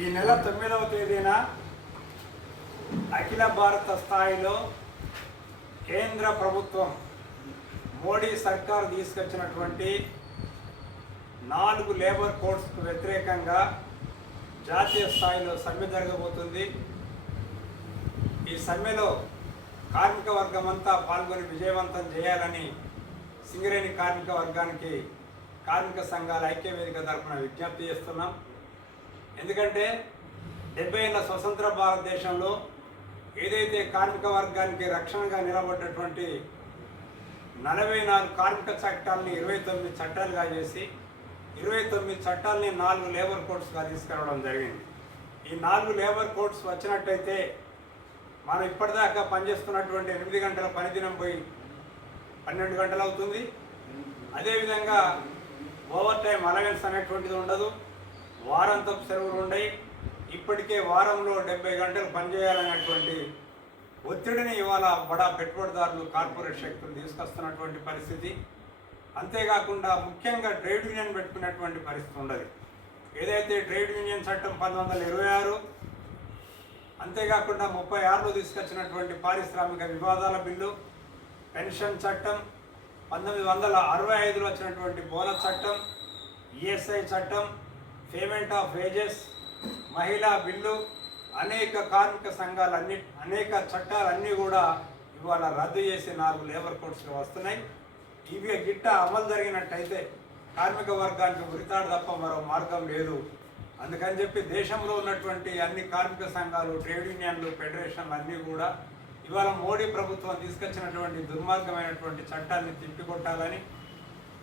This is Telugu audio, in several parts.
ఈ నెల 9వ తేదీన అఖిల భారత స్థాయిలో కేంద్ర ప్రభుత్వం మోడీ సర్కార్ తీసుకొచ్చినటువంటి 4 లేబర్ కోడ్స్కు వ్యతిరేకంగా జాతీయ స్థాయిలో సమ్మె జరగబోతుంది. ఈ సమ్మెలో కార్మిక వర్గం అంతా పాల్గొని విజయవంతం చేయాలని సింగరేణి కార్మిక వర్గానికి కార్మిక సంఘాల ఐక్యవేదిక తరఫున విజ్ఞప్తి చేస్తున్నాం. ఎందుకంటే 70 ఏళ్ల స్వతంత్ర భారతదేశంలో ఏదైతే కార్మిక వర్గానికి రక్షణగా నిలబడ్డటువంటి 44 కార్మిక చట్టాలని 29 చట్టాలుగా చేసి 29 చట్టాలని 4 లేబర్ కోడ్స్గా తీసుకురావడం జరిగింది. ఈ 4 లేబర్ కోడ్స్ వచ్చినట్టయితే మనం ఇప్పటిదాకా పనిచేస్తున్నటువంటి 8 గంటల పనిదినం పోయి 12 గంటలు అవుతుంది. అదేవిధంగా ఓవర్ టైం అలవెన్స్ అనేటువంటిది ఉండదు, వారాంతపు సెలవులు ఉండయి. ఇప్పటికే వారంలో 70 గంటలు పనిచేయాలనేటువంటి ఒత్తిడిని ఇవాళ బడా పెట్టుబడిదారులు కార్పొరేట్ శక్తులు తీసుకొస్తున్నటువంటి పరిస్థితి. అంతేకాకుండా ముఖ్యంగా ట్రేడ్ యూనియన్ పెట్టుకునేటువంటి పరిస్థితి ఉండదు. ఏదైతే ట్రేడ్ యూనియన్ చట్టం 1926, అంతేకాకుండా 36లో తీసుకొచ్చినటువంటి పారిశ్రామిక వివాదాల బిల్లు, పెన్షన్ చట్టం, 1965లో వచ్చినటువంటి బోనస్ చట్టం, ఈఎస్ఐ చట్టం, పేమెంట్ ఆఫ్ వేజెస్, మహిళా బిల్లు, అనేక కార్మిక సంఘాలన్నీ అనేక చట్టాలన్నీ కూడా ఇవాళ రద్దు చేసి 4 లేబర్ కోడ్స్లో వస్తున్నాయి. ఇవి గిట్ట అమలు జరిగినట్టయితే కార్మిక వర్గానికి ఉరితాడు తప్ప మరో మార్గం లేదు. అందుకని చెప్పి దేశంలో ఉన్నటువంటి అన్ని కార్మిక సంఘాలు, ట్రేడ్ యూనియన్లు, ఫెడరేషన్లు అన్నీ కూడా ఇవాళ మోడీ ప్రభుత్వం తీసుకొచ్చినటువంటి దుర్మార్గమైనటువంటి చట్టాన్ని తిప్పికొట్టాలని,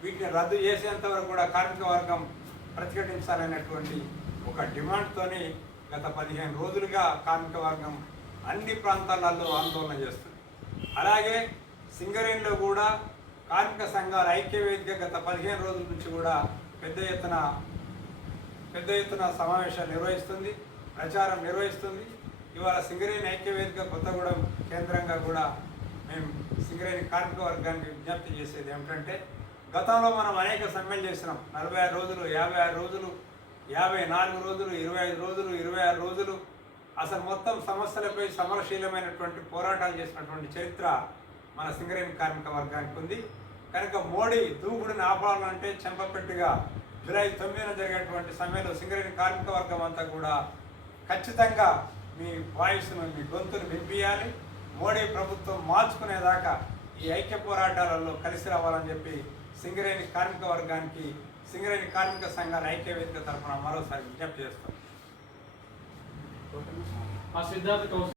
వీటిని రద్దు చేసేంత వరకు కూడా కార్మిక వర్గం ప్రతిఘటించాలనేటువంటి ఒక డిమాండ్తోని గత 15 రోజులుగా కార్మిక వర్గం అన్ని ప్రాంతాలలో ఆందోళన చేస్తుంది. అలాగే సింగరేణిలో కూడా కార్మిక సంఘాల ఐక్యవేదిక గత 15 రోజుల నుంచి కూడా పెద్ద ఎత్తున సమావేశాలు నిర్వహిస్తుంది, ప్రచారం నిర్వహిస్తుంది. ఇవాళ సింగరేణి ఐక్యవేదిక కొత్తగూడెం కేంద్రంగా కూడా మేము సింగరేణి కార్మిక వర్గానికి విజ్ఞప్తి చేసేది ఏమిటంటే, గతంలో మనం అనేక సమ్మెలు చేసినాం. 46 రోజులు, 56 రోజులు, 54 రోజులు, 25 రోజులు, 26 రోజులు, అసలు మొత్తం సమస్యలపై సమరశీలమైనటువంటి పోరాటాలు చేసినటువంటి చరిత్ర మన సింగరేణి కార్మిక వర్గానికి ఉంది. కనుక మోడీ దూకుడుని ఆపాలంటే చెంపపెట్టుగా జూలై 9న జరిగేటువంటి సమ్మెలో సింగరేణి కార్మిక వర్గం అంతా కూడా ఖచ్చితంగా మీ వాయిస్ను, మీ గొంతును వినిపించాలి. మోడీ ప్రభుత్వం మార్చుకునేదాకా ఈ ఐక్య పోరాటాలలో కలిసి రావాలని చెప్పి సింగరేణి కార్మిక వర్గానికి సింగరేణి కార్మిక సంఘాల ఐక్యవేదిక తరఫున మరోసారి విజ్ఞప్తి చేస్తాం.